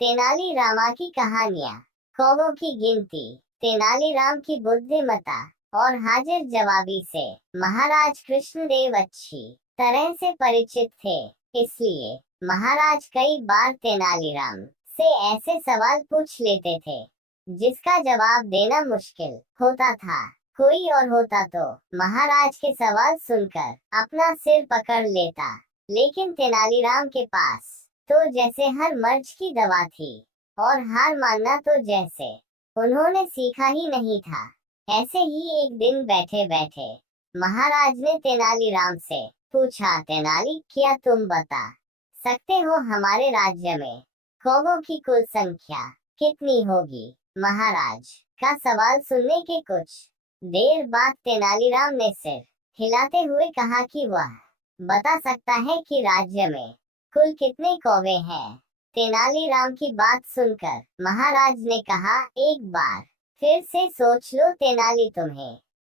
तेनालीरामा की कहानियाँ। कौवों की गिनती। तेनालीराम की बुद्धिमत्ता और हाजिर जवाबी से महाराज कृष्णदेव अच्छी तरह से परिचित थे, इसलिए महाराज कई बार तेनालीराम से ऐसे सवाल पूछ लेते थे जिसका जवाब देना मुश्किल होता था। कोई और होता तो महाराज के सवाल सुनकर अपना सिर पकड़ लेता, लेकिन तेनालीराम के पास तो जैसे हर मर्ज की दवा थी, और हार मानना तो जैसे उन्होंने सीखा ही नहीं था। ऐसे ही एक दिन बैठे बैठे महाराज ने तेनालीराम से पूछा, तेनाली, क्या तुम बता सकते हो हमारे राज्य में कौवों की कुल संख्या कितनी होगी? महाराज का सवाल सुनने के कुछ देर बाद तेनालीराम ने सिर हिलाते हुए कहा कि वह बता सकता है कि राज्य में कुल कितने कौवे हैं। तेनालीराम की बात सुनकर महाराज ने कहा, एक बार फिर से सोच लो तेनाली, तुम्हें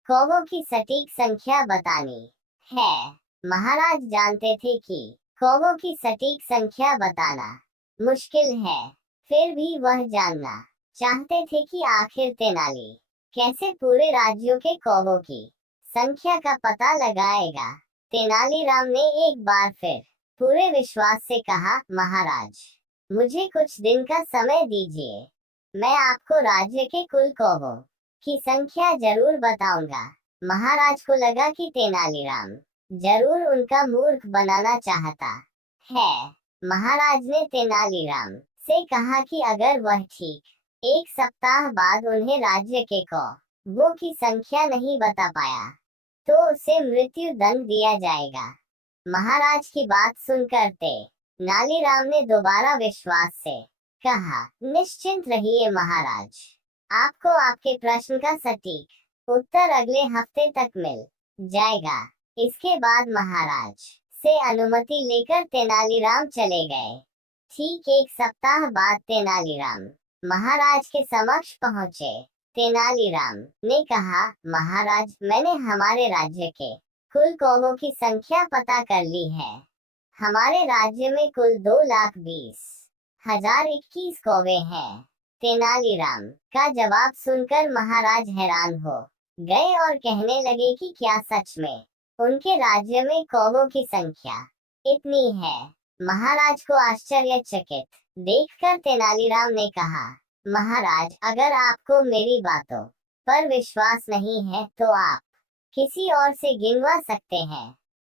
कौवों की सटीक संख्या बतानी है। महाराज जानते थे कि कौवों की सटीक संख्या बताना मुश्किल है, फिर भी वह जानना चाहते थे कि आखिर तेनाली कैसे पूरे राज्यों के कौवों की संख्या का पता लगाएगा। तेनालीराम ने एक बार फिर पूरे विश्वास से कहा, महाराज, मुझे कुछ दिन का समय दीजिए, मैं आपको राज्य के कुल कौवों की संख्या जरूर बताऊंगा। महाराज को लगा कि तेनालीराम जरूर उनका मूर्ख बनाना चाहता है। महाराज ने तेनालीराम से कहा कि अगर वह ठीक एक सप्ताह बाद उन्हें राज्य के कौवों की संख्या नहीं बता पाया तो उसे मृत्यु दंड दिया जाएगा। महाराज की बात सुनकर तेनालीराम ने दोबारा विश्वास से कहा, निश्चिंत रहिए महाराज, आपको आपके प्रश्न का सटीक उत्तर अगले हफ्ते तक मिल जाएगा। इसके बाद महाराज से अनुमति लेकर तेनालीराम चले गए। ठीक एक सप्ताह बाद तेनालीराम महाराज के समक्ष पहुंचे। तेनालीराम ने कहा, महाराज, मैंने हमारे राज्य के कुल कौवों की संख्या पता कर ली है। हमारे राज्य में कुल 2,20,021 कौवे हैं। तेनालीराम का जवाब सुनकर महाराज हैरान हो गए और कहने लगे कि क्या सच में उनके राज्य में कौवों की संख्या इतनी है? महाराज को आश्चर्यचकित देखकर तेनालीराम ने कहा, महाराज, अगर आपको मेरी बातों पर विश्वास नहीं है तो आप किसी और से गिनवा सकते हैं।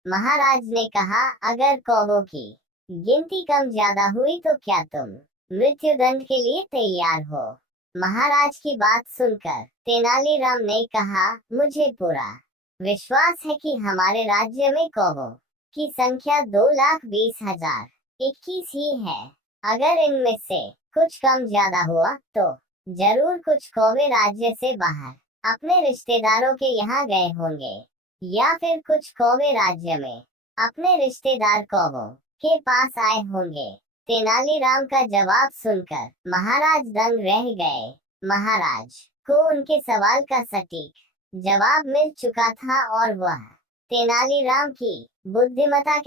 महाराज ने कहा, अगर कौवों की गिनती कम ज्यादा हुई तो क्या तुम मृत्युदंड के लिए तैयार हो? महाराज की बात सुनकर तेनालीराम ने कहा, मुझे पूरा विश्वास है कि हमारे राज्य में कौवों की संख्या 2,20,021 ही है। अगर इनमें से कुछ कम ज्यादा हुआ तो जरूर कुछ कौवे राज्य से बाहर अपने रिश्तेदारों के यहाँ गए होंगे, या फिर कुछ कौवे राज्य में अपने रिश्तेदार कौवों के पास आए होंगे। तेनालीराम का जवाब सुनकर महाराज दंग रह गए। महाराज को उनके सवाल का सटीक जवाब मिल चुका था और वह तेनालीराम की बुद्धिमत्ता